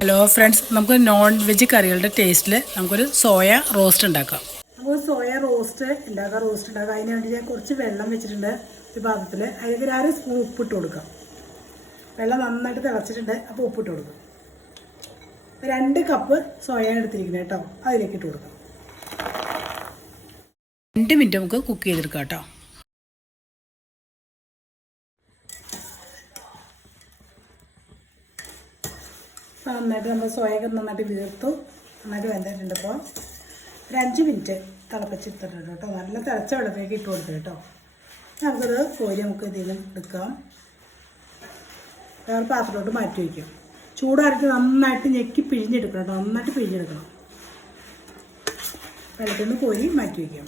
Hello friends, നമുക്ക് non veg കറികളുടെ ടേസ്റ്റിൽ നമുക്കൊരു സോയ റോസ്റ്റ് ഉണ്ടാക്കാം. നമുക്ക് സോയ റോസ്റ്റ് ഉണ്ടാക്കാം. അതിന് വേണ്ടി ഞാൻ കുറച്ച് വെള്ളം വെച്ചിട്ടുണ്ട് ഒരു പാത്രത്തിൽ. അതിലേക്ക് 1 സ്പൂൺ ഉപ്പിട്ട് കൊടുക്കാം. വെള്ളം നന്നായിട്ട് തിളച്ചിട്ടുണ്ട്, അപ്പോൾ ഉപ്പിട്ട് കൊടുക്കാം. 2 കപ്പ് സോയ എടുത്തിരിക്കുന്നത് കേട്ടോ, അതിലേക്ക് ഇട്ട് കൊടുക്കാം. 2 മിനിറ്റ് നമുക്ക് കുക്ക് ചെയ്തെടുക്കാം കേട്ടോ. നന്നായിട്ട് നമ്മൾ സോയൊക്കെ നന്നായിട്ട് വീർത്തു നന്നായിട്ട് വെന്തിട്ടുണ്ട്. ഇപ്പോൾ ഒരു 5 മിനിറ്റ് തിളപ്പിച്ചെടുത്തിട്ടുണ്ട് കേട്ടോ. നല്ല തിളച്ച വെള്ളത്തിലേക്ക് ഇട്ട് കൊടുത്തു കേട്ടോ. നമുക്കത് കോരി നമുക്ക് ഇതിൽ എടുക്കാം. വേറെ പാത്രത്തോട്ട് മാറ്റി വയ്ക്കാം. ചൂടാറിയിട്ട് നന്നായിട്ട് ഞെക്കി പിഴിഞ്ഞെടുക്കണം കേട്ടോ. നന്നായിട്ട് പിഴിഞ്ഞെടുക്കണം. വെള്ളത്തിൽ നിന്ന് കോരി മാറ്റി വയ്ക്കാം.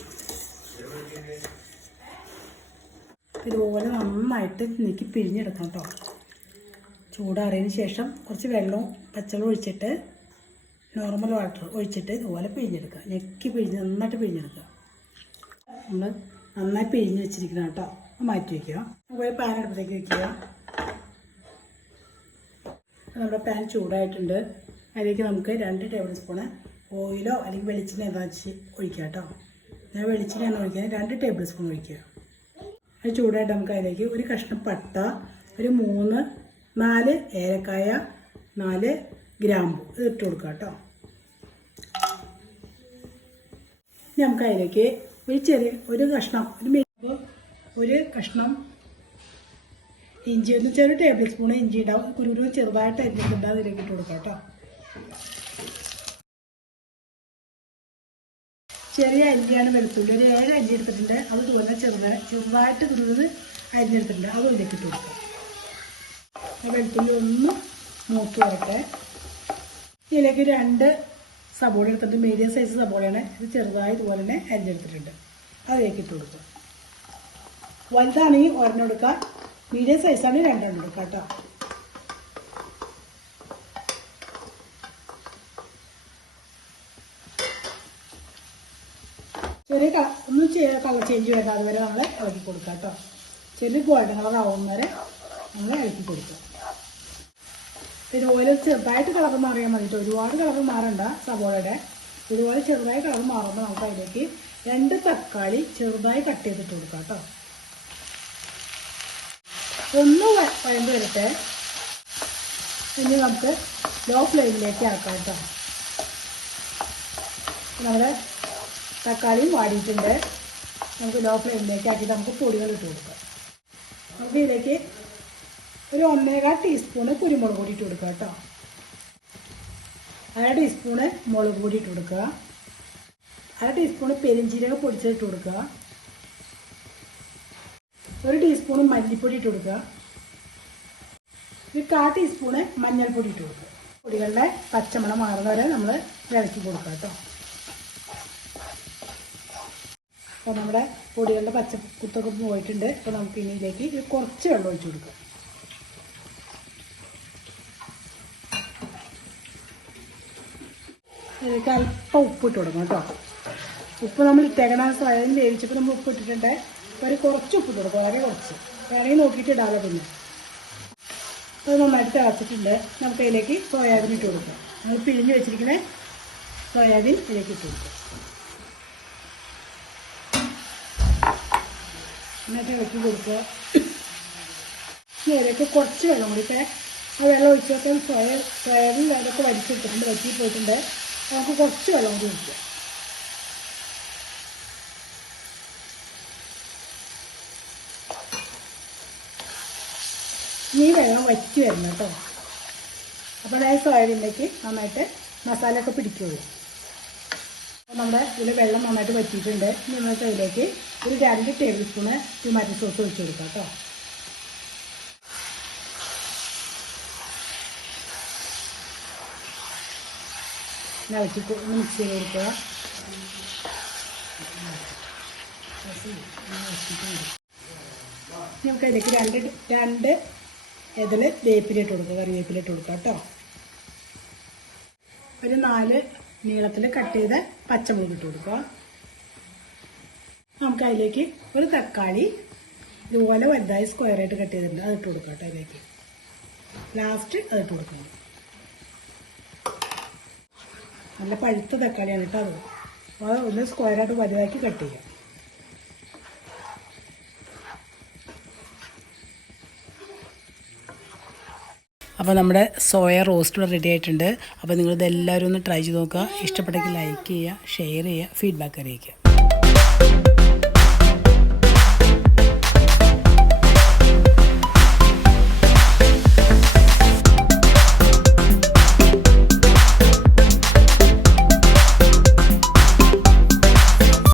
ഇതുപോലെ നന്നായിട്ട് ഞെക്കി പിഴിഞ്ഞെടുക്കണം കേട്ടോ. ചൂടാറിയതിന് ശേഷം കുറച്ച് വെള്ളവും പച്ചവെള്ളം ഒഴിച്ചിട്ട് നോർമൽ വാട്ടർ ഒഴിച്ചിട്ട് ഇതുപോലെ പിഴിഞ്ഞെടുക്കുക. ഞെക്കി പിഴിഞ്ഞ് നന്നായിട്ട് പിഴിഞ്ഞെടുക്കുക. നമ്മൾ നന്നായി പിഴിഞ്ഞ് വെച്ചിരിക്കണം കേട്ടോ. മാറ്റി വയ്ക്കുക. അതുപോലെ പാൻ അടുപ്പത്തേക്ക് വയ്ക്കുക. നമ്മുടെ പാൻ ചൂടായിട്ടുണ്ട്. അതിലേക്ക് നമുക്ക് 2 ടേബിൾ സ്പൂണ് ഓയിലോ അല്ലെങ്കിൽ വെളിച്ചെണ്ണ ഏതാച്ച് ഒഴിക്കുക കേട്ടോ. ഞാൻ വെളിച്ചെണ്ണയാണ് ഒഴിക്കുന്നത്. 2 ടേബിൾ സ്പൂൺ ഒഴിക്കുക. അത് ചൂടായിട്ട് നമുക്ക് അതിലേക്ക് ഒരു കഷ്ണം പട്ട, ഒരു 4 ഏലക്കായ, 4 ഗ്രാമ്പു ഇത് ഇട്ട് കൊടുക്കുക കേട്ടോ. ഇനി നമുക്ക് അതിലേക്ക് ഒരു കഷ്ണം ഇഞ്ചി, ചെറിയ ടേബിൾ സ്പൂൺ ഇഞ്ചി ഉണ്ടാവും. കുരുകുരു ചെറുതായിട്ട് അരിഞ്ഞിട്ടുണ്ട്, അതിലേക്ക് ഇട്ട് കൊടുക്കുക കേട്ടോ. ചെറിയ അല്ലിയാണ് വെളുത്തുള്ളി, ഒരു 7 അല്ലി എടുത്തിട്ടുണ്ട്. അത് ഇതുപോലെ ചെറുതായിട്ട് കുരുകുരു അരിഞ്ഞെടുത്തിട്ടുണ്ട്, അതും ഇതിലേക്ക് ഇട്ട് കൊടുക്കുക. വെളുത്തുള്ളി ഒന്ന് മൂത്ത് വരട്ടെ. ഇതിലേക്ക് 2 സബോള എടുത്തിട്ട്, മീഡിയം സൈസ് സബോളയാണ്. ഇത് ചെറുതായി ഇതുപോലെ തന്നെ അരിഞ്ഞെടുത്തിട്ടുണ്ട്, അതിലേക്ക് ഇട്ട് കൊടുക്കുക. വലുതാണെങ്കിൽ 1 എടുക്കുക, മീഡിയം സൈസാണെങ്കിൽ 2 എടുക്കുക കേട്ടോ. ചെറിയ കളർ ചേഞ്ച് വേണ്ട, അതുവരെ നമ്മൾ ഇളക്കി കൊടുക്കുക കേട്ടോ. ചെറിയ ഗോൾഡൻ കളർ ആവുന്ന വരെ നമ്മൾ ഇളക്കി കൊടുക്കുക. ഇതുപോലെ ചെറുതായിട്ട് കളർ മാറിയാൽ മതി. ഒരുപാട് കളർ മാറണ്ട സവോളയുടെ. ഇതുപോലെ ചെറുതായി കളർ മാറുമ്പോൾ നമുക്ക് അതിലേക്ക് 2 തക്കാളി ചെറുതായി കട്ട് ചെയ്തിട്ട് കൊടുക്കാം കേട്ടോ. ഒന്ന് വഴമ്പ് വരട്ടെ. ഇനി നമുക്ക് ലോ ഫ്ലെയിമിലേക്ക് ആക്കാം കേട്ടോ. നമ്മുടെ തക്കാളിയും വാടിയിട്ടുണ്ട്. നമുക്ക് ലോ ഫ്ലെയിമിലേക്ക് ആക്കിയിട്ട് നമുക്ക് പൊടികൾ ഇട്ട് കൊടുക്കാം. നമുക്ക് ഇതിലേക്ക് ഒരു 1.25 ടീസ്പൂണ് കുരുമുളക് പൊടി ഇട്ട് കൊടുക്കുക കേട്ടോ. 1/2 ടീസ്പൂണ് മുളക് പൊടി ഇട്ട് കൊടുക്കുക. 1/2 ടീസ്പൂണ് പെരിഞ്ചീരക പൊടിച്ചിട്ട് കൊടുക്കുക. 1 ടീസ്പൂണ് മല്ലിപ്പൊടി ഇട്ട് കൊടുക്കുക. ഒരു 1/4 ടീസ്പൂണ് മഞ്ഞൾപ്പൊടി ഇട്ട് കൊടുക്കുക. പൊടികളുടെ പച്ചമണം മാറുന്ന വരെ നമ്മൾ ഇളക്കി കൊടുക്കുക കേട്ടോ. അപ്പോൾ നമ്മുടെ പൊടികളുടെ പച്ചക്കുത്തൊക്കെ പോയിട്ടുണ്ട്. അപ്പോൾ നമുക്ക് ഇനി ഇതിലേക്ക് കുറച്ച് വെള്ളം ഒഴിച്ച് കൊടുക്കുക. അതിലേക്ക് അല്പം ഉപ്പിട്ട് കൊടുക്കണം കേട്ടോ. ഉപ്പ് നമ്മൾ ഇട്ടേക്കണ സോയാബീൻ വേവിച്ചപ്പോൾ നമ്മൾ ഉപ്പ് ഇട്ടിട്ടുണ്ട്. ഒരു കുറച്ച് ഉപ്പിട്ട് കൊടുക്കുക, വളരെ കുറച്ച്. വേണമെങ്കിൽ നോക്കിയിട്ട് ഇടാമല്ലോ. പിന്നെ അത് നന്നായിട്ട് തിളച്ചിട്ടുണ്ട്. നമുക്ക് അതിലേക്ക് സോയാബീൻ ഇട്ട് കൊടുക്കാം. നമ്മൾ പിഴിഞ്ഞ് വെച്ചിരിക്കുന്ന സോയാബീൻ ഇതിലേക്ക് ഇട്ട് കൊടുക്കുക. എന്നിട്ട് ഇളക്കി കൊടുക്കുക. ഇതിലേക്ക് കുറച്ച് വെള്ളം കൂടിയിട്ട് ആ വെള്ളം ഒഴിച്ചൊക്കെ സോയാബീൻ അതൊക്കെ വടിച്ചെടുത്തിട്ടുണ്ട്, വറ്റി പോയിട്ടുണ്ട്. നമുക്ക് കുറച്ച് വെള്ളം കൂടി ഒഴിക്കുക. ഈ വെള്ളം വറ്റി വരണം കേട്ടോ. അപ്പോൾ ആ സോയാബീനിലേക്ക് നന്നായിട്ട് മസാലയൊക്കെ പിടിക്കുകയുള്ളൂ. അപ്പോൾ നമ്മുടെ ഇതിൽ വെള്ളം നന്നായിട്ട് വറ്റിയിട്ടുണ്ട്. നമുക്ക് അതിലേക്ക് ഒരു 2 ടേബിൾ സ്പൂണ് ടൊമാറ്റോ സോസ് ഒഴിച്ച് കൊടുക്കാം കേട്ടോ. ഇളക്കി മിക്സ് ചെയ്ത് കൊടുക്കുക. നമുക്ക് അതിലേക്ക് 2 ഇതിൽ വേപ്പിലിട്ട് കൊടുക്കുക, കറിവേപ്പിലിട്ട് കൊടുക്കുക കേട്ടോ. ഒരു 4 നീളത്തിൽ കട്ട് ചെയ്ത പച്ചമുളക് ഇട്ട് കൊടുക്കുക. നമുക്ക് അതിലേക്ക് ഒരു തക്കാളി ഇതുപോലെ വലുതായി സ്ക്വയറായിട്ട് കട്ട് ചെയ്തിട്ടുണ്ട്, അതിട്ട് കൊടുക്കുക കേട്ടോ. അതിലേക്ക് ലാസ്റ്റ് അതിട്ട് കൊടുക്കണം. നല്ല പഴുത്ത തക്കാളിയാണ് കേട്ടോ അത്. അപ്പോൾ ഒന്ന് സ്ക്വയറായിട്ട് വലുതാക്കി കട്ട് ചെയ്യാം. അപ്പോൾ നമ്മുടെ സോയ റോസ്റ്റ് റെഡി ആയിട്ടുണ്ട്. അപ്പോൾ നിങ്ങളിതെല്ലാവരും ഒന്ന് ട്രൈ ചെയ്ത് നോക്കുക. ഇഷ്ടപ്പെട്ടെങ്കിൽ ലൈക്ക് ചെയ്യുക, ഷെയർ ചെയ്യുക, ഫീഡ്ബാക്ക് അറിയിക്കുക.